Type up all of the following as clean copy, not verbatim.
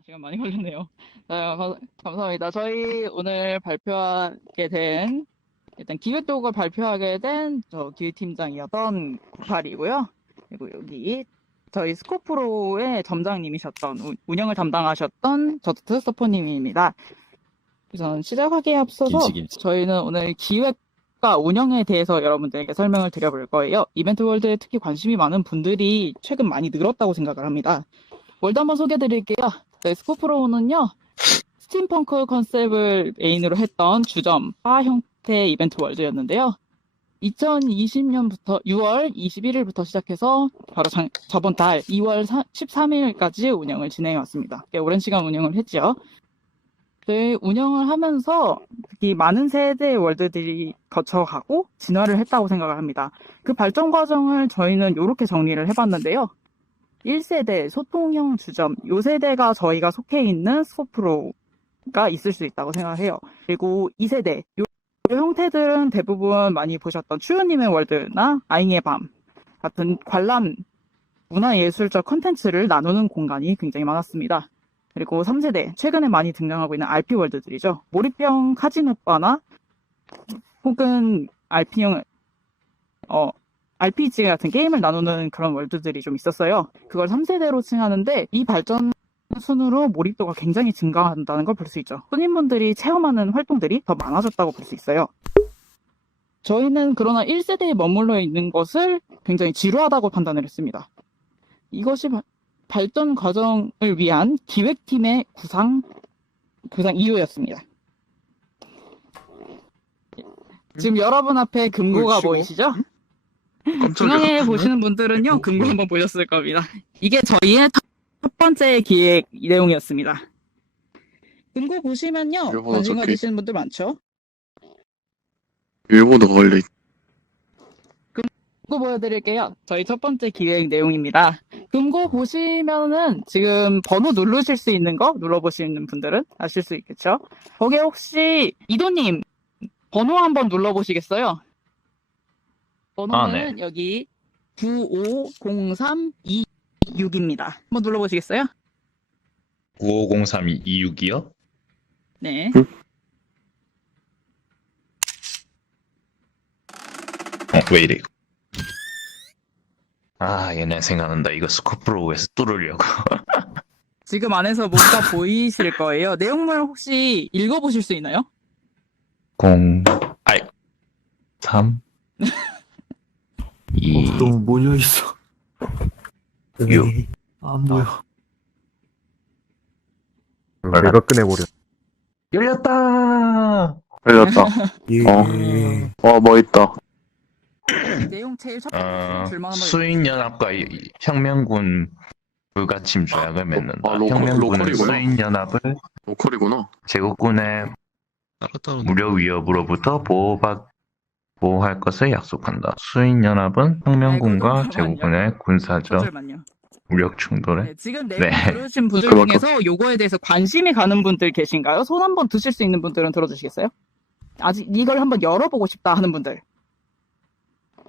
시간 많이 걸렸네요. 자, 감사합니다. 저희 오늘 발표하게 된, 일단 기획도국을 발표하게 된 저 기획팀장이었던 98이고요. 그리고 여기 저희 스코프로의 점장님이셨던, 운영을 담당하셨던 저트 서포님입니다. 우선 시작하기에 앞서서 김치. 저희는 오늘 기획과 운영에 대해서 여러분들에게 설명을 드려볼 거예요. 이벤트 월드에 특히 관심이 많은 분들이 최근 많이 늘었다고 생각을 합니다. 월드 한번 소개해드릴게요. 네, 스코프로우는요, 스팀펑크 컨셉을 메인으로 했던 주점, 바 형태 이벤트 월드였는데요. 2020년부터 6월 21일부터 시작해서 바로 저번 달 2월 13일까지 운영을 진행해왔습니다. 꽤 오랜 시간 운영을 했죠. 네, 운영을 하면서 특히 많은 세대의 월드들이 거쳐가고 진화를 했다고 생각을 합니다. 그 발전 과정을 저희는 이렇게 정리를 해봤는데요. 1세대 소통형 주점, 요 세대가 저희가 속해 있는 스코프로가 있을 수 있다고 생각해요. 그리고 2세대, 요 형태들은 대부분 많이 보셨던 추유님의 월드나 아잉의 밤 같은 관람 문화예술적 컨텐츠를 나누는 공간이 굉장히 많았습니다. 그리고 3세대, 최근에 많이 등장하고 있는 RP 월드들이죠. 몰입형 카지노바나 혹은 RP형 RPG 같은 게임을 나누는 그런 월드들이 좀 있었어요. 그걸 3세대로 칭하는데 이 발전 순으로 몰입도가 굉장히 증가한다는 걸 볼 수 있죠. 손님분들이 체험하는 활동들이 더 많아졌다고 볼 수 있어요. 저희는 그러나 1세대에 머물러 있는 것을 굉장히 지루하다고 판단을 했습니다. 이것이 발전 과정을 위한 기획팀의 구상 이유였습니다. 지금 여러분 앞에 금고가 보이시죠? 중앙에 보시는 분들은요, 금고 한번 보셨을 겁니다. 이게 저희의 첫 번째 기획 내용이었습니다. 금고 보시면요, 일본어 관심 적혀있- 가지시는 분들 많죠? 일본어가 원래 금고 보여드릴게요. 저희 첫 번째 기획 내용입니다. 금고 보시면은 지금 번호 누르실 수 있는 거 눌러보시는 분들은 아실 수 있겠죠? 거기에 혹시 이도님 번호 한번 눌러보시겠어요? 번호는 여기 950326입니다. 한번 눌러보시겠어요? 950326이요? 네. 왜 이래? 옛날 생각난다. 이거 스코프로에서 뚫으려고. 지금 안에서 뭔가 보이실 거예요. 내용물 혹시 읽어보실 수 있나요? 3 2 너무 모여있어. 6 안 보여. 내가 꺼내버려. 열렸다! 열렸다. 예. 뭐 있다. 내용 제일 첫 번째 줄만 한번 수인연합과 혁명군 불가침 조약을 맺는다. 혁명군은 로컬이구나. 수인연합을 로컬이구나. 제국군의 따로따로. 무력 위협으로부터 보호할 것을 약속한다. 수인연합은 혁명군과 잠깐만요. 제국군의 첫 군사적 줄만요. 무력 충돌에 네, 지금 내용 네. 들으신 분들 그만큼. 중에서 요거에 대해서 관심이 가는 분들 계신가요? 손 한번 드실 수 있는 분들은 들어주시겠어요? 아직 이걸 한번 열어보고 싶다 하는 분들.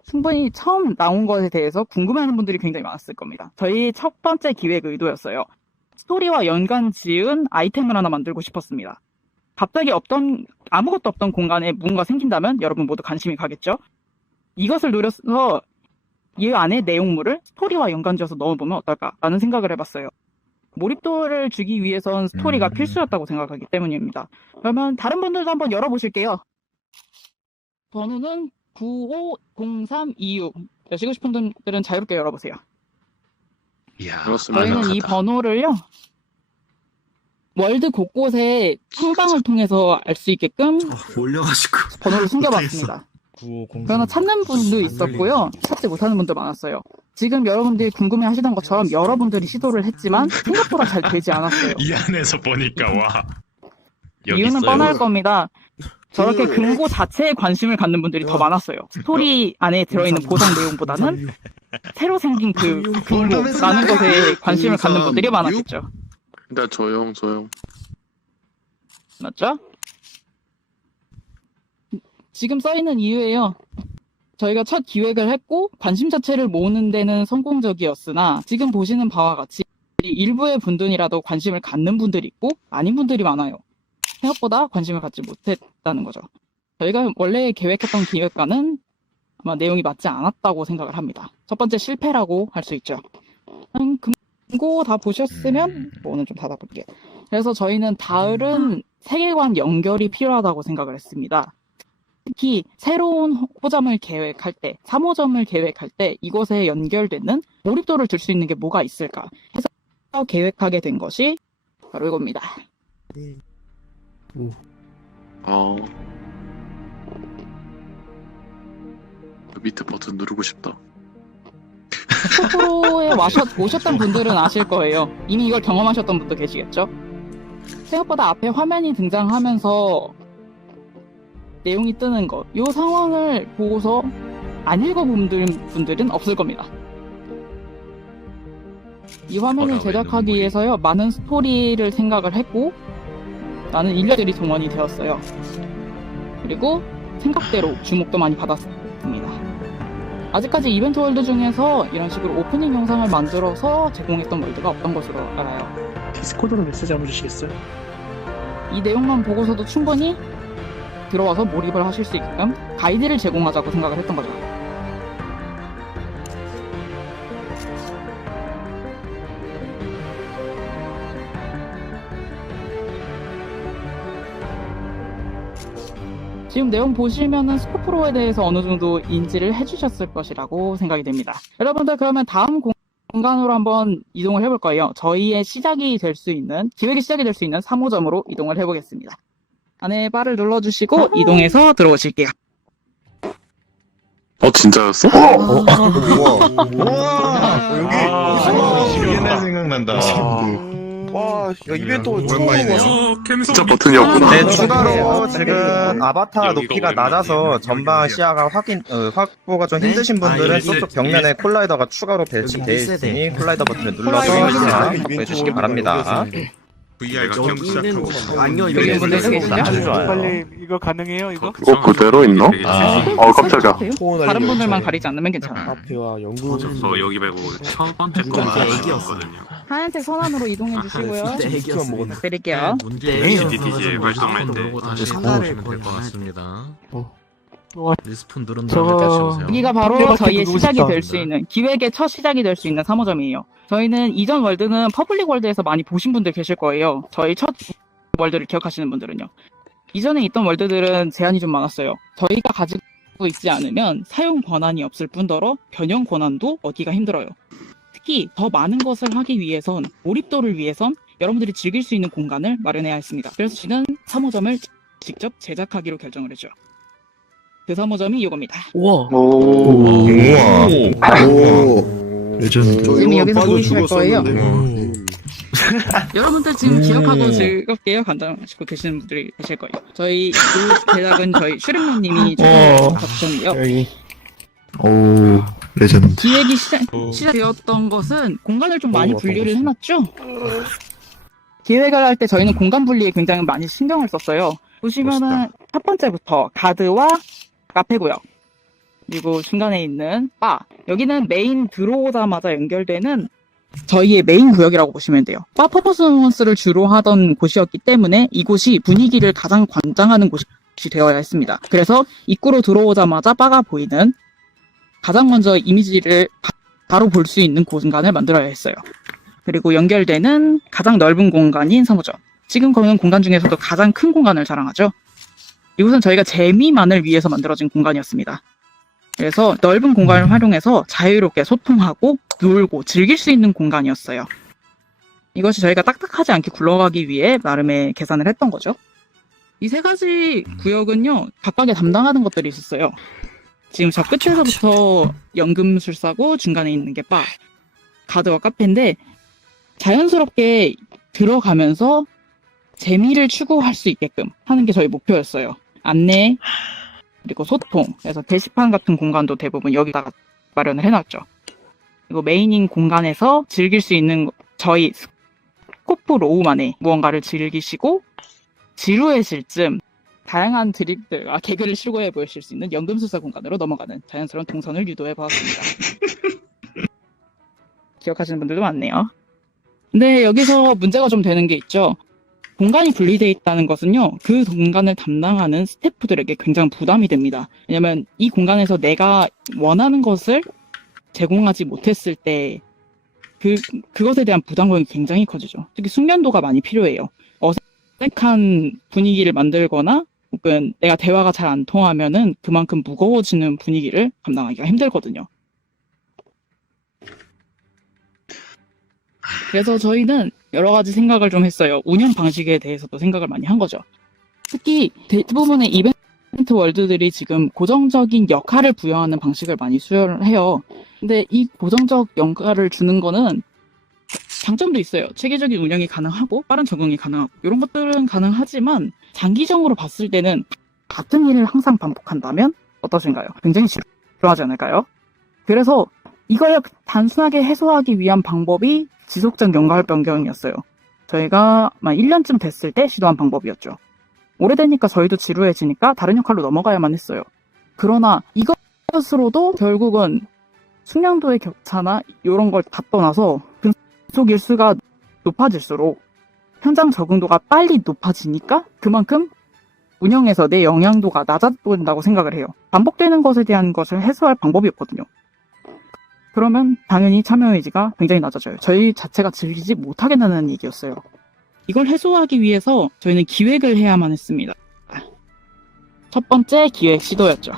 충분히 처음 나온 것에 대해서 궁금해하는 분들이 굉장히 많았을 겁니다. 저희 첫 번째 기획 의도였어요. 스토리와 연관 지은 아이템을 하나 만들고 싶었습니다. 갑자기 아무것도 없던 공간에 뭔가 생긴다면 여러분 모두 관심이 가겠죠? 이것을 노려서 이 안에 내용물을 스토리와 연관지어서 넣어보면 어떨까라는 생각을 해봤어요. 몰입도를 주기 위해선 스토리가 필수였다고 생각하기 때문입니다. 그러면 다른 분들도 한번 열어보실게요. 번호는 950326. 여시고 싶은 분들은 자유롭게 열어보세요. 이야, 그렇습니다. 저희는 이 번호를요, 월드 곳곳에 탐방을 통해서 알 수 있게끔 몰려가지고. 번호를 숨겨봤습니다. 그러나 찾는 분도 있었고요, 찾지 못하는 분도 많았어요. 지금 여러분들이 궁금해 하시던 것처럼 여러분들이 시도를 했지만 생각보다 잘 되지 않았어요. 이 안에서 보니까 와. 여기 이유는 있어요. 뻔할 겁니다. 저렇게 금고 자체에 관심을 갖는 분들이 더 많았어요. 스토리 안에 들어있는 보상 내용보다는 새로 생긴 그 금고라는 것에 관심을 갖는 분들이 많았겠죠. 일단 조용. 맞죠? 지금 써있는 이유예요. 저희가 첫 기획을 했고 관심 자체를 모으는 데는 성공적이었으나 지금 보시는 바와 같이 일부의 분들이라도 관심을 갖는 분들이 있고 아닌 분들이 많아요. 생각보다 관심을 갖지 못했다는 거죠. 저희가 원래 계획했던 기획과는 아마 내용이 맞지 않았다고 생각을 합니다. 첫 번째 실패라고 할 수 있죠. 금고 다 보셨으면 오늘 좀 닫아볼게요. 그래서 저희는 다른 세계관 연결이 필요하다고 생각을 했습니다. 특히 새로운 호점을 계획할 때, 3호점을 계획할 때 이곳에 연결되는 몰입도를 줄 수 있는 게 뭐가 있을까 해서 계획하게 된 것이 바로 이겁니다. 밑에 버튼 누르고 싶다. 스코프로에 오셨던 분들은 아실 거예요. 이미 이걸 경험하셨던 분도 계시겠죠? 생각보다 앞에 화면이 등장하면서 내용이 뜨는 것, 이 상황을 보고서 안 읽어본 분들은 없을 겁니다. 이 화면을 제작하기 위해서요, 많은 스토리를 생각을 했고 많은 인력들이 동원이 되었어요. 그리고 생각대로 주목도 많이 받았습니다. 아직까지 이벤트 월드 중에서 이런 식으로 오프닝 영상을 만들어서 제공했던 월드가 없던 것으로 알아요. 디스코드로 메시지 한번 주시겠어요? 이 내용만 보고서도 충분히 들어와서 몰입을 하실 수 있게끔 가이드를 제공하자고 생각을 했던 거죠. 지금 내용 보시면은 스코프로에 대해서 어느 정도 인지를 해주셨을 것이라고 생각이 됩니다. 여러분들 그러면 다음 공간으로 한번 이동을 해볼 거예요. 저희의 시작이 될 수 있는, 기획이 시작이 될 수 있는 3호점으로 이동을 해보겠습니다. 안에 바를 눌러주시고 이동해서 들어오실게요. 진짜였어? 옛날 생각난다. 와, 이거 이벤트 오랜만이네요. 처음 진짜 버튼이었구나. 네, 추가로 지금 아바타 높이가 낮아서 전방 시야가 확보가 좀 힘드신 분들은 저쪽 벽면에 콜라이더가 추가로 배치되어 있으니 콜라이더 버튼을 눌러서 시야 구해주시기 바랍니다. VR가 여기 경 시작하고 있는 아니요 여기 여기 분들 있는 계시죠? 아주 좋아요. 빨리 이거 가능해요 이거? 그대로 있나? 깜짝이야. 다른 분들만 가리지 않으면 괜찮아요. 앞에와 연구 저 여기 말고 첫 번째 이거 거는 이제 애기였어요. 거든요. 하얀색 선안으로 이동해 주시고요. 진짜 애기였어요. 부탁드릴게요. DDG 활동할 때 다시 상가를 보시면 될 것 같습니다. 와, 리스폰 누른 저- 다음에 다시 오세요. 여기가 바로 대박 저희의 누르고 시작이 싶다. 될 수 있는, 기획의 첫 시작이 될 수 있는 3호점이에요. 저희는 이전 월드는 퍼블릭 월드에서 많이 보신 분들 계실 거예요. 저희 첫 월드를 기억하시는 분들은요. 이전에 있던 월드들은 제한이 좀 많았어요. 저희가 가지고 있지 않으면 사용 권한이 없을 뿐더러 변형 권한도 얻기가 힘들어요. 특히 더 많은 것을 하기 위해선, 몰입도를 위해선 여러분들이 즐길 수 있는 공간을 마련해야 했습니다. 그래서 저희는 3호점을 직접 제작하기로 결정을 했죠. 그 3호점이 이겁니다. 우와. 레전드. 지금 여기서 보이실 거예요. 여러분들 지금 기억하고 즐겁게 간단하시고 계시는 분들이 계실 거예요. 저희 그 제작은 저희 슈렉맨님이 주셨는데요. 여기 오, 레전드. 기획이 시작되었던 것은 공간을 좀 많이 분리를 해놨죠. 기획을 할 때 저희는 공간 분리에 굉장히 많이 신경을 썼어요. 보시면은 첫 번째부터 가드와 카페고요. 그리고 중간에 있는 바, 여기는 메인 들어오자마자 연결되는 저희의 메인 구역이라고 보시면 돼요. 바 퍼포먼스를 주로 하던 곳이었기 때문에 이곳이 분위기를 가장 관장하는 곳이 되어야 했습니다. 그래서 입구로 들어오자마자 바가 보이는, 가장 먼저 이미지를 바로 볼 수 있는 공간을 만들어야 했어요. 그리고 연결되는 가장 넓은 공간인 3호점. 지금 거는 공간 중에서도 가장 큰 공간을 자랑하죠. 이곳은 저희가 재미만을 위해서 만들어진 공간이었습니다. 그래서 넓은 공간을 활용해서 자유롭게 소통하고 놀고 즐길 수 있는 공간이었어요. 이것이 저희가 딱딱하지 않게 굴러가기 위해 나름의 계산을 했던 거죠. 이 세 가지 구역은요, 각각의 담당하는 것들이 있었어요. 지금 저 끝에서부터 연금술사고 중간에 있는 게 바, 가드와 카페인데 자연스럽게 들어가면서 재미를 추구할 수 있게끔 하는 게 저희 목표였어요. 안내, 그리고 소통, 그래서 게시판 같은 공간도 대부분 여기다가 마련을 해놨죠. 그리고 메인인 공간에서 즐길 수 있는 저희 스코프 로우만의 무언가를 즐기시고 지루해질 즈음 다양한 드립들, 개그를 추구해 보실 수 있는 연금술사 공간으로 넘어가는 자연스러운 동선을 유도해 보았습니다. 기억하시는 분들도 많네요. 근데 여기서 문제가 좀 되는 게 있죠. 공간이 분리되어 있다는 것은요, 그 공간을 담당하는 스태프들에게 굉장히 부담이 됩니다. 왜냐면 이 공간에서 내가 원하는 것을 제공하지 못했을 때 그것에 대한 부담감이 굉장히 커지죠. 특히 숙련도가 많이 필요해요. 어색한 분위기를 만들거나 혹은 내가 대화가 잘 안 통하면은 그만큼 무거워지는 분위기를 감당하기가 힘들거든요. 그래서 저희는 여러 가지 생각을 좀 했어요. 운영 방식에 대해서도 생각을 많이 한 거죠. 특히 대부분의 이벤트 월드들이 지금 고정적인 역할을 부여하는 방식을 많이 수혈을 해요. 근데 이 고정적 역할을 주는 거는 장점도 있어요. 체계적인 운영이 가능하고 빠른 적응이 가능하고 이런 것들은 가능하지만 장기적으로 봤을 때는 같은 일을 항상 반복한다면 어떠신가요? 굉장히 지루하지 않을까요? 그래서 이걸 단순하게 해소하기 위한 방법이 지속적 연갈 변경이었어요. 저희가 1년쯤 됐을 때 시도한 방법이었죠. 오래되니까 저희도 지루해지니까 다른 역할로 넘어가야만 했어요. 그러나 이것으로도 결국은 숙련도의 격차나 이런 걸 다 떠나서 근속 일수가 높아질수록 현장 적응도가 빨리 높아지니까 그만큼 운영에서 내 영향도가 낮아진다고 생각을 해요. 반복되는 것에 대한 것을 해소할 방법이 없거든요. 그러면 당연히 참여 의지가 굉장히 낮아져요. 저희 자체가 즐기지 못하게 되는 얘기였어요. 이걸 해소하기 위해서 저희는 기획을 해야만 했습니다. 첫 번째 기획 시도였죠.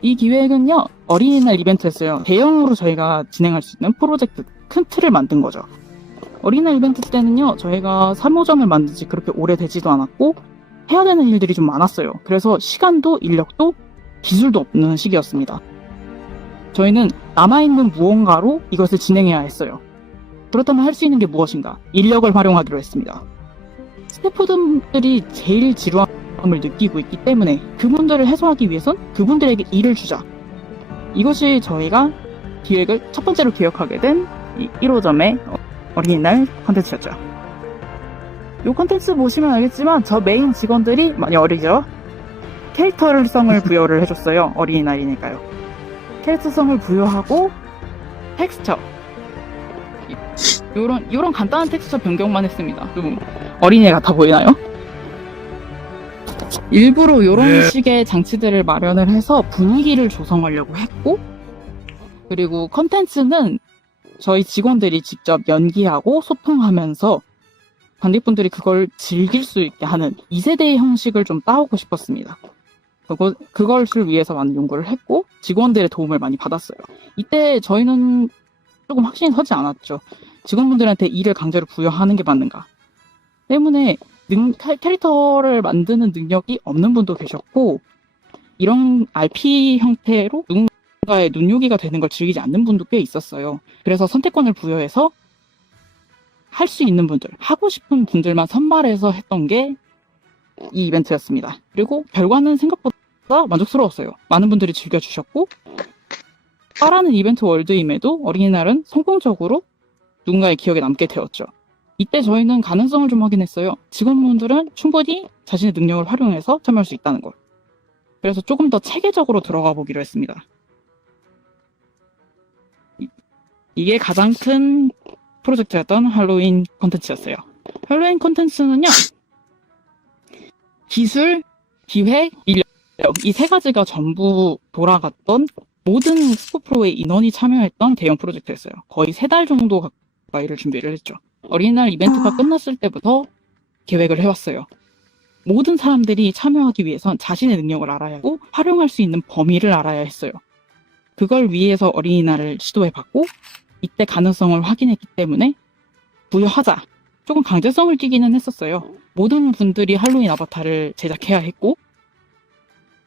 이 기획은요, 어린이날 이벤트였어요. 대형으로 저희가 진행할 수 있는 프로젝트, 큰 틀을 만든 거죠. 어린이날 이벤트 때는요, 저희가 3호점을 만든 지 그렇게 오래되지도 않았고 해야 되는 일들이 좀 많았어요. 그래서 시간도 인력도 기술도 없는 시기였습니다. 저희는 남아있는 무언가로 이것을 진행해야 했어요. 그렇다면 할 수 있는 게 무엇인가? 인력을 활용하기로 했습니다. 스태프들이 제일 지루함을 느끼고 있기 때문에 그분들을 해소하기 위해선 그분들에게 일을 주자. 이것이 저희가 기획을 첫 번째로 기획하게 된 1호점의 어린이날 컨텐츠였죠. 이 컨텐츠 보시면 알겠지만 저 메인 직원들이 많이 어리죠? 캐릭터성을 부여를 해줬어요. 어린이날이니까요. 캐릭터성을 부여하고 텍스처 요런 간단한 텍스처 변경만 했습니다. 좀 어린애 같아 보이나요? 일부러 요런 식의 장치들을 마련을 해서 분위기를 조성하려고 했고, 그리고 컨텐츠는 저희 직원들이 직접 연기하고 소통하면서 관객분들이 그걸 즐길 수 있게 하는 2세대의 형식을 좀 따오고 싶었습니다. 그것을 위해서 많은 연구를 했고 직원들의 도움을 많이 받았어요. 이때 저희는 조금 확신이 서지 않았죠. 직원분들한테 일을 강제로 부여하는 게 맞는가 때문에 캐릭터를 만드는 능력이 없는 분도 계셨고, 이런 RP 형태로 누군가의 눈요기가 되는 걸 즐기지 않는 분도 꽤 있었어요. 그래서 선택권을 부여해서 할 수 있는 분들, 하고 싶은 분들만 선발해서 했던 게 이 이벤트였습니다. 그리고 결과는 생각보다 만족스러웠어요. 많은 분들이 즐겨주셨고, 빠라는 이벤트 월드임에도 어린이날은 성공적으로 누군가의 기억에 남게 되었죠. 이때 저희는 가능성을 좀 확인했어요. 직원분들은 충분히 자신의 능력을 활용해서 참여할 수 있다는 걸. 그래서 조금 더 체계적으로 들어가 보기로 했습니다. 이게 가장 큰 프로젝트였던 할로윈 콘텐츠였어요. 할로윈 콘텐츠는요, 기술, 기획, 인력, 이 세 가지가 전부 돌아갔던 모든 스코프로의 인원이 참여했던 대형 프로젝트였어요. 거의 3달 정도 가까이를 준비를 했죠. 어린이날 이벤트가 끝났을 때부터 계획을 해왔어요. 모든 사람들이 참여하기 위해선 자신의 능력을 알아야 하고 활용할 수 있는 범위를 알아야 했어요. 그걸 위해서 어린이날을 시도해봤고, 이때 가능성을 확인했기 때문에 부여하자. 조금 강제성을 띠기는 했었어요. 모든 분들이 할로윈 아바타를 제작해야 했고,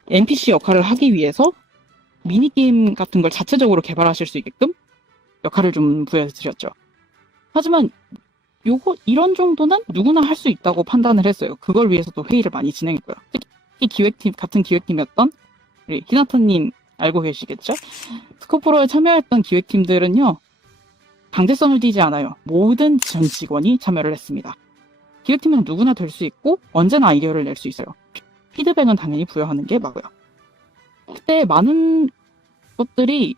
NPC 역할을 하기 위해서 미니게임 같은 걸 자체적으로 개발하실 수 있게끔 역할을 좀 부여해드렸죠. 하지만 이런 정도는 누구나 할 수 있다고 판단을 했어요. 그걸 위해서도 회의를 많이 진행했고요. 특히 같은 기획팀이었던 우리 히나타님 알고 계시겠죠? 스코프로에 참여했던 기획팀들은요, 강제성을 띠지 않아요. 모든 전 직원이 참여를 했습니다. 기획팀은 누구나 될 수 있고 언제나 아이디어를 낼 수 있어요. 피드백은 당연히 부여하는 게 맞고요. 그때 많은 것들이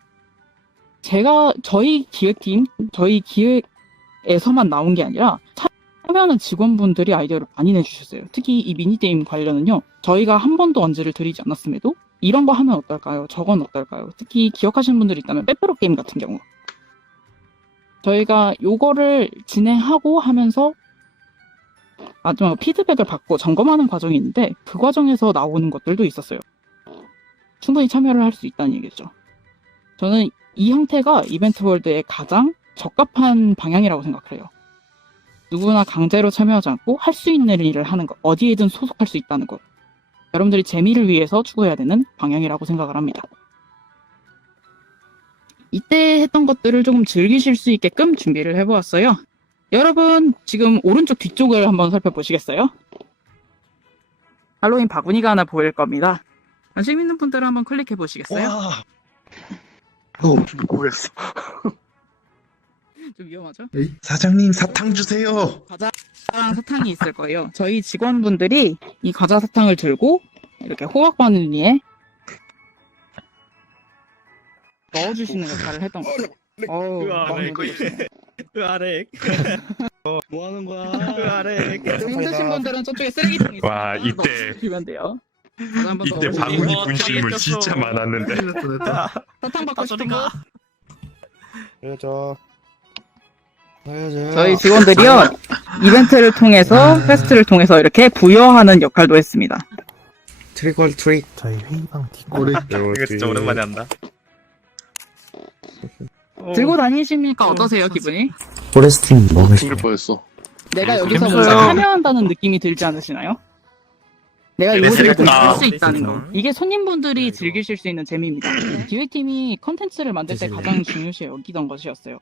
저희 기획팀, 저희 기획 에서만 나온 게 아니라 참여하는 직원분들이 아이디어를 많이 내주셨어요. 특히 이 미니게임 관련은요. 저희가 한 번도 언지를 드리지 않았음에도 이런 거 하면 어떨까요? 저건 어떨까요? 특히 기억하시는 분들이 있다면 빼빼로 게임 같은 경우 저희가 요거를 진행하고 하면서 마지막 피드백을 받고 점검하는 과정이 있는데 그 과정에서 나오는 것들도 있었어요. 충분히 참여를 할 수 있다는 얘기죠. 저는 이 형태가 이벤트 월드의 가장 적합한 방향이라고 생각해요. 누구나 강제로 참여하지 않고 할 수 있는 일을 하는 것, 어디에든 소속할 수 있다는 것. 여러분들이 재미를 위해서 추구해야 되는 방향이라고 생각을 합니다. 이때 했던 것들을 조금 즐기실 수 있게끔 준비를 해보았어요. 여러분 지금 오른쪽 뒤쪽을 한번 살펴보시겠어요? 할로윈 바구니가 하나 보일 겁니다. 관심 있는 분들은 한번 클릭해 보시겠어요? 뭐였어? 좀 위험하죠? 사장님 사탕 주세요. 과자랑 사탕이 있을 거예요. 저희 직원분들이 이 과자 사탕을 들고 이렇게 호박 바늘리에 넣어주시는 역할을 했던 거예요. 어우, 너무 좋으시네. 으아렉. 뭐 하는 거야? 으아렉. 힘드신 분들은 저쪽에 쓰레기통이 있어요. 와, 이때- 넣으시면 돼요. 과자 한번 이때 넣어주시고. 바구니 분실물 진짜 많았는데. 사탕 받고 싶은 분? 그래죠. 저희 직원들이요 이벤트를 통해서 퀘스트를 통해서 이렇게 부여하는 역할도 했습니다. 트릭 트릭. 저희 회의방 뒷골에 이거 진짜 오랜만에 한다. 들고 다니십니까? 어떠세요 기분이? 포레스팅 너무 힘들 뻔했어. 내가 여기서 재밌어요. 뭔가 참여한다는 느낌이 들지 않으시나요? 내가 네, 요리를 재밌구나. 할수 있다는 거. 이게 손님분들이 즐기실 수 있는 재미입니다. 기획팀이 컨텐츠를 만들 때 가장 중요시 여기던 것이었어요.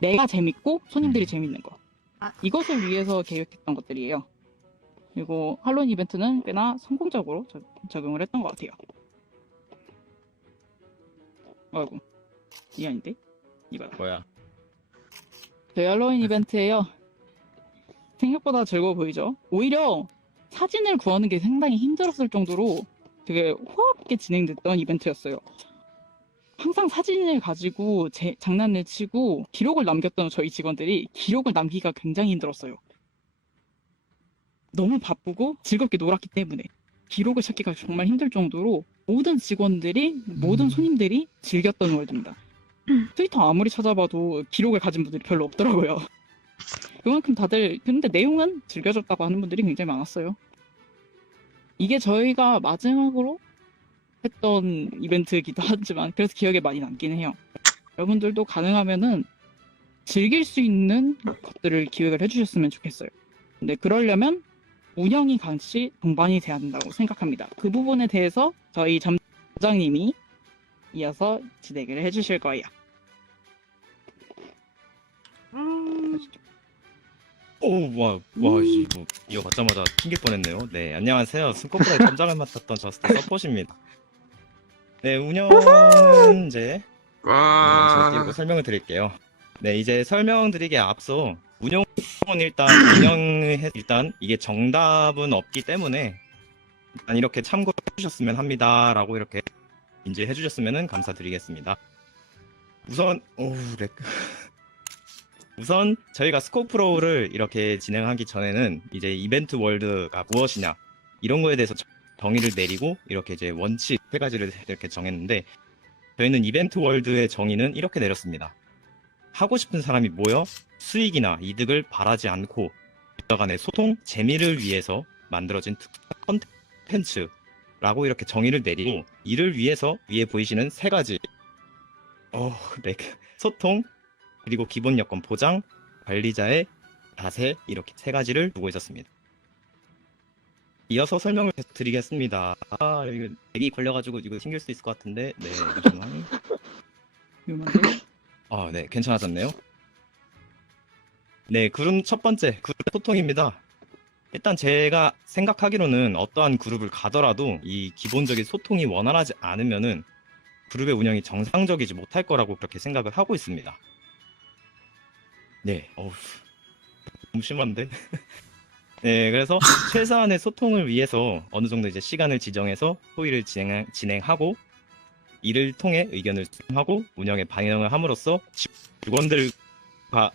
내가 재밌고 손님들이 재밌는 거. 이것을 위해서 계획했던 것들이에요. 그리고 할로윈 이벤트는 꽤나 성공적으로 적용을 했던 것 같아요. 아이고, 이게 아닌데? 이거야. 뭐야? 저희 할로윈 이벤트에요. 생각보다 즐거워 보이죠? 오히려 사진을 구하는 게 상당히 힘들었을 정도로 되게 호화롭게 진행됐던 이벤트였어요. 항상 사진을 가지고 장난을 치고 기록을 남겼던 저희 직원들이 기록을 남기기가 굉장히 힘들었어요. 너무 바쁘고 즐겁게 놀았기 때문에 기록을 찾기가 정말 힘들 정도로 모든 직원들이, 모든 손님들이 즐겼던 월드입니다. 트위터 아무리 찾아봐도 기록을 가진 분들이 별로 없더라고요. 그만큼 다들 근데 내용은 즐겨줬다고 하는 분들이 굉장히 많았어요. 이게 저희가 마지막으로 했던 이벤트이기도 하지만 그래서 기억에 많이 남긴 해요. 여러분들도 가능하면은 즐길 수 있는 것들을 기획을 해주셨으면 좋겠어요. 근데 그러려면 운영이 같이 동반이 돼야 된다고 생각합니다. 그 부분에 대해서 저희 점장님이 이어서 진행을 해주실 거예요. 이거 받자마자 튕길 뻔했네요. 네, 안녕하세요. 스코프의 점장을 맡았던 저스트 서폿입니다. 네, 운영 이제 제가 띄우고 설명을 드릴게요. 네, 이제 설명드리기에 앞서 운영은 일단 이게 정답은 없기 때문에 일단 이렇게 참고해 주셨으면 합니다라고 이렇게 인지해 주셨으면 감사드리겠습니다. 우선 저희가 스코프로우를 이렇게 진행하기 전에는 이제 이벤트 월드가 무엇이냐 이런 거에 대해서 정의를 내리고 이렇게 이제 원칙 3가지를 이렇게 정했는데 저희는 이벤트 월드의 정의는 이렇게 내렸습니다. 하고 싶은 사람이 모여 수익이나 이득을 바라지 않고 유저 간의 소통, 재미를 위해서 만들어진 특별 컨텐츠라고 이렇게 정의를 내리고 이를 위해서 위에 보이시는 3가지 소통, 그리고 기본 여건 보장, 관리자의 자세 이렇게 3가지를 두고 있었습니다. 이어서 설명을 드리겠습니다. 이거 렉이 걸려가지고 이거 튕길 수 있을 것 같은데 잠시만. 위험한데? 네, 괜찮아졌네요. 네, 그룹 첫 번째 그룹 소통입니다. 일단 제가 생각하기로는 어떠한 그룹을 가더라도 이 기본적인 소통이 원활하지 않으면은 그룹의 운영이 정상적이지 못할 거라고 그렇게 생각을 하고 있습니다. 네, 너무 심한데? 네, 그래서 최소한의 소통을 위해서 어느 정도 이제 시간을 지정해서 회의를 진행하고 이를 통해 의견을 수렴하고 운영에 반영을 함으로써 직원들과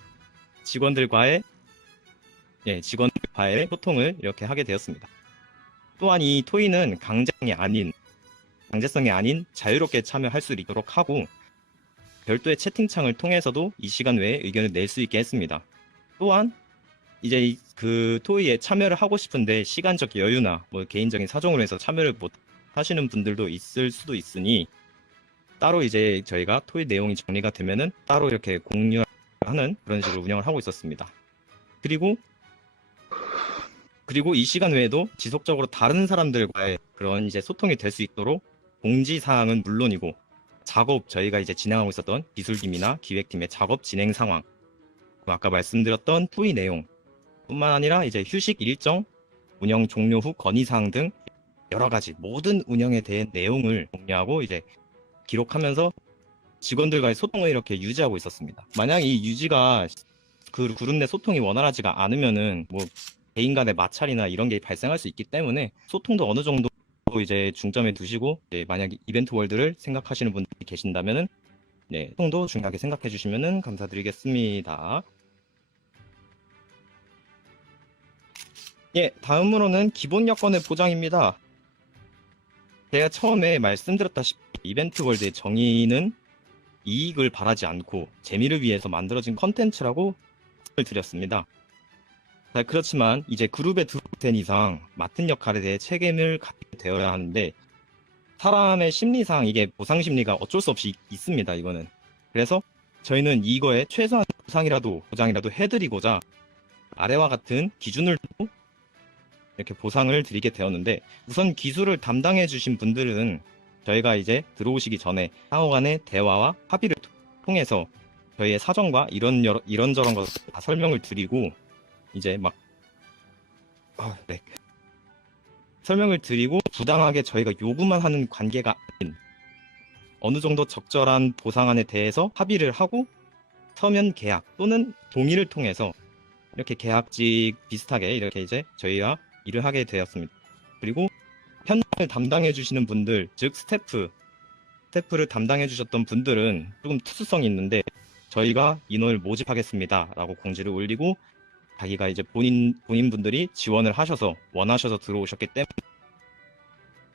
직원들과의 소통을 이렇게 하게 되었습니다. 또한 이 토의는 강제성이 아닌 자유롭게 참여할 수 있도록 하고 별도의 채팅창을 통해서도 이 시간 외에 의견을 낼 수 있게 했습니다. 또한 이제 그 토의에 참여를 하고 싶은데 시간적 여유나 뭐 개인적인 사정으로 해서 참여를 못 하시는 분들도 있을 수도 있으니 따로 이제 저희가 토의 내용이 정리가 되면은 따로 이렇게 공유하는 그런 식으로 운영을 하고 있었습니다. 그리고 이 시간 외에도 지속적으로 다른 사람들과의 그런 이제 소통이 될 수 있도록 공지 사항은 물론이고 저희가 이제 진행하고 있었던 기술팀이나 기획팀의 작업 진행 상황, 아까 말씀드렸던 토의 내용 뿐만 아니라 이제 휴식 일정, 운영 종료 후 건의사항 등 여러 가지 모든 운영에 대한 내용을 공유하고 이제 기록하면서 직원들과의 소통을 이렇게 유지하고 있었습니다. 만약 이 유지가 그 그룹 내 소통이 원활하지가 않으면은 뭐 개인 간의 마찰이나 이런 게 발생할 수 있기 때문에 소통도 어느 정도 이제 중점에 두시고 만약 이벤트 월드를 생각하시는 분들이 계신다면은 소통도 중요하게 생각해 주시면은 감사드리겠습니다. 다음으로는 기본 여건의 보장입니다. 제가 처음에 말씀드렸다시피 이벤트 월드의 정의는 이익을 바라지 않고 재미를 위해서 만들어진 컨텐츠라고 말씀을 드렸습니다. 그렇지만 이제 그룹에 들어온 이상 맡은 역할에 대해 책임을 갖게 되어야 하는데 사람의 심리상 이게 보상 심리가 어쩔 수 없이 있습니다. 이거는. 그래서 저희는 이거에 최소한 보장이라도 해드리고자 아래와 같은 기준을 두고 이렇게 보상을 드리게 되었는데 우선 기술을 담당해 주신 분들은 저희가 이제 들어오시기 전에 상호 간의 대화와 합의를 통해서 저희의 사정과 이런저런 것을 다 설명을 드리고 이제 설명을 드리고 부당하게 저희가 요구만 하는 관계가 아닌 어느 정도 적절한 보상안에 대해서 합의를 하고 서면 계약 또는 동의를 통해서 이렇게 계약직 비슷하게 이렇게 이제 저희가 일을 하게 되었습니다. 그리고 현장을 담당해 주시는 분들, 즉 스태프를 담당해 주셨던 분들은 조금 특수성이 있는데 저희가 인원을 모집하겠습니다 라고 공지를 올리고 자기가 이제 본인 분들이 지원을 하셔서 원하셔서 들어오셨기 때문에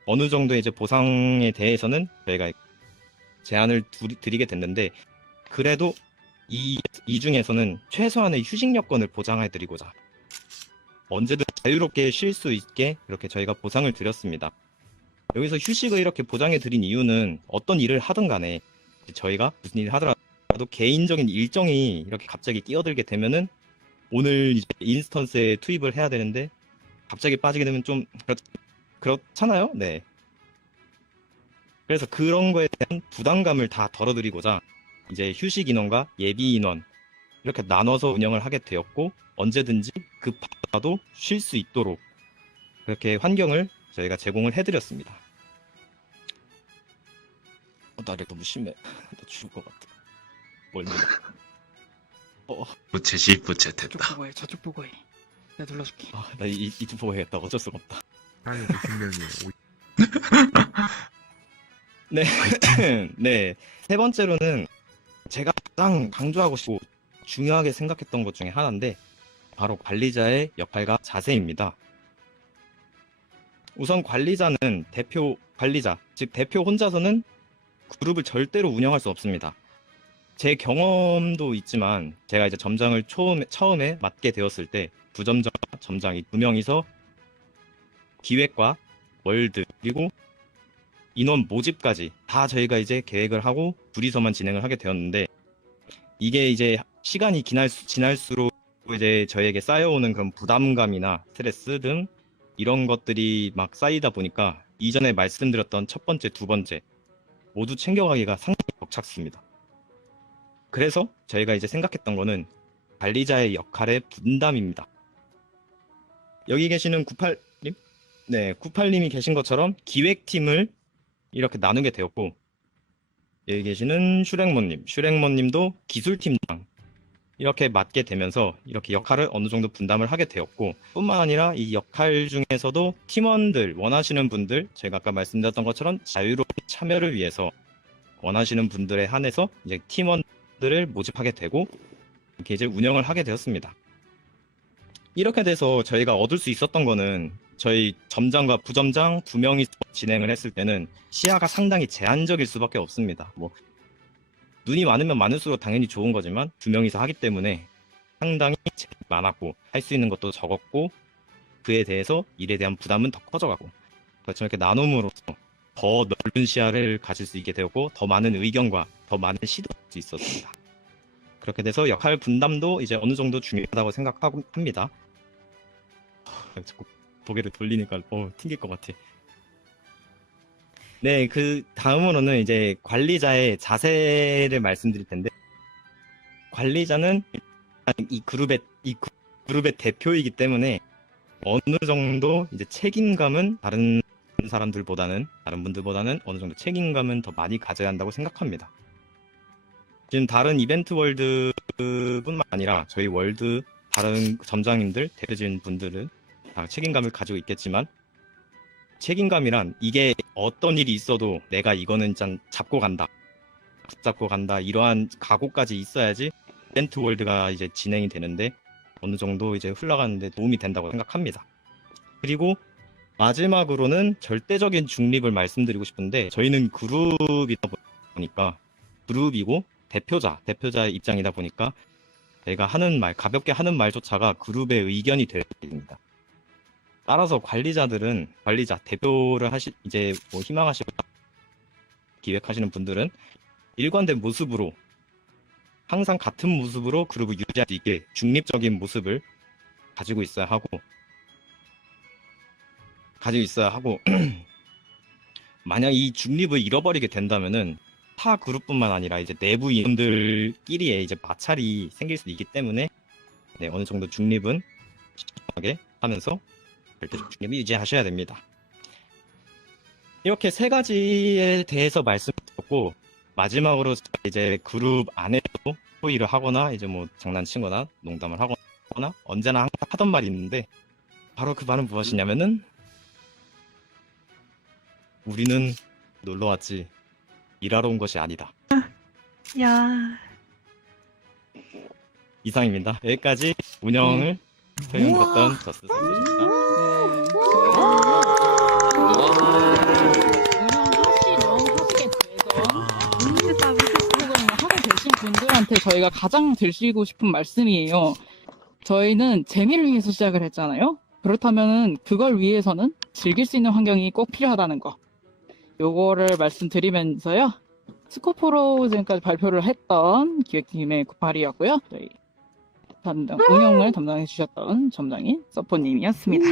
어느 정도의 이제 보상에 대해서는 저희가 제안을 드리게 됐는데 그래도 이 중에서는 최소한의 휴식 여건을 보장해 드리고자 언제든 자유롭게 쉴 수 있게 이렇게 저희가 보상을 드렸습니다. 여기서 휴식을 이렇게 보장해 드린 이유는 어떤 일을 하든 간에 저희가 무슨 일을 하더라도 개인적인 일정이 이렇게 갑자기 끼어들게 되면은 오늘 이제 인스턴스에 투입을 해야 되는데 갑자기 빠지게 되면 좀 그렇잖아요. 네. 그래서 그런 거에 대한 부담감을 다 덜어드리고자 이제 휴식 인원과 예비 인원 이렇게 나눠서 운영을 하게 되었고 언제든지 급하다도 쉴 수 있도록 그렇게 환경을 저희가 제공을 해드렸습니다. 나를 너무 심해. 나 죽을 것 같아. 멀미. 부채시 부채 저쪽 됐다. 보고 해. 저쪽 보고 해. 내가 눌러줄게. 나 이두 보고 해야겠다. 어쩔 수가 없다. 아니 무슨 명이 네. 네. 세 번째로는 제가 가장 강조하고 싶고 중요하게 생각했던 것 중에 하나인데 바로 관리자의 역할과 자세입니다. 우선 관리자, 즉 대표 혼자서는 그룹을 절대로 운영할 수 없습니다. 제 경험도 있지만 제가 이제 점장을 처음에 맡게 되었을 때 부점장과 점장이 2명이서 기획과 월드 그리고 인원 모집까지 다 저희가 이제 계획을 하고 둘이서만 진행을 하게 되었는데 이게 이제 시간이 지날수록 이제 저희에게 쌓여오는 그런 부담감이나 스트레스 등 이런 것들이 막 쌓이다 보니까 이전에 말씀드렸던 첫 번째, 두 번째 모두 챙겨가기가 상당히 벅찼습니다. 그래서 저희가 이제 생각했던 거는 관리자의 역할의 분담입니다. 여기 계시는 98님? 네, 98님이 계신 것처럼 기획팀을 이렇게 나누게 되었고 여기 계시는 슈렉모님도 기술팀장 이렇게 맡게 되면서 이렇게 역할을 어느 정도 분담을 하게 되었고 뿐만 아니라 이 역할 중에서도 팀원들 원하시는 분들 제가 아까 말씀드렸던 것처럼 자유로운 참여를 위해서 원하시는 분들에 한해서 이제 팀원들을 모집하게 되고 이렇게 이제 운영을 하게 되었습니다. 이렇게 돼서 저희가 얻을 수 있었던 거는 저희 점장과 부점장 2명이 진행을 했을 때는 시야가 상당히 제한적일 수밖에 없습니다. 뭐 눈이 많으면 많을수록 당연히 좋은 거지만 2명이서 하기 때문에 상당히 제한이 많았고 할 수 있는 것도 적었고 그에 대해서 일에 대한 부담은 더 커져가고 그렇죠. 이렇게 나눔으로써 더 넓은 시야를 가질 수 있게 되었고 더 많은 의견과 더 많은 시도를 할 수 있었습니다. 그렇게 돼서 역할 분담도 이제 어느 정도 중요하다고 생각하고 합니다. 자꾸 고개를 돌리니까 튕길 것 같아. 네, 그 다음으로는 이제 관리자의 자세를 말씀드릴 텐데 관리자는 이 그룹의 대표이기 때문에 어느 정도 이제 책임감은 다른 분들보다는 어느 정도 책임감은 더 많이 가져야 한다고 생각합니다. 지금 다른 이벤트 월드뿐만 아니라 저희 월드 다른 점장님들, 대표진 분들은 다 책임감을 가지고 있겠지만 책임감이란 이게 어떤 일이 있어도 내가 이거는 짠 잡고 간다 이러한 각오까지 있어야지 이벤트 월드가 이제 진행이 되는데 어느 정도 이제 흘러가는데 도움이 된다고 생각합니다. 그리고 마지막으로는 절대적인 중립을 말씀드리고 싶은데 저희는 그룹이다 보니까 그룹이고 대표자의 입장이다 보니까 저희가 하는 말, 가볍게 하는 말조차가 그룹의 의견이 되어야 됩니다. 따라서 대표를 이제 뭐 희망하시고 기획하시는 분들은 일관된 모습으로 항상 같은 모습으로 그룹을 유지할 수 있게 중립적인 모습을 가지고 있어야 하고 만약 이 중립을 잃어버리게 된다면은 타 그룹뿐만 아니라 이제 내부 인원들끼리의 이제 마찰이 생길 수도 있기 때문에 네, 어느 정도 중립은 시원하게 하면서 절대적 중립을 유지하셔야 됩니다. 이렇게 세 가지에 대해서 말씀드렸고 마지막으로 이제 그룹 안에도 토의를 하거나 이제 뭐 장난치거나 농담을 하거나 언제나 항상 하던 말이 있는데 바로 그 말은 무엇이냐면은 우리는 놀러 왔지 일하러 온 것이 아니다. 야. 이상입니다. 여기까지 운영을 설명드렸던 저스 선수입니다. 하고 계신 분들한테 저희가 가장 드리고 싶은 말씀이에요. 저희는 재미를 위해서 시작을 했잖아요. 그렇다면은 그걸 위해서는 즐길 수 있는 환경이 꼭 필요하다는 거. 요거를 말씀드리면서요. 스코프로 지금까지 발표를 했던 기획팀의 98이었고요. 저희 운영을 담당해 주셨던 점장인 서포님이었습니다.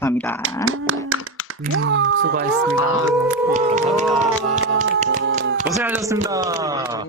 감사합니다. 수고하셨습니다. 고생하셨습니다.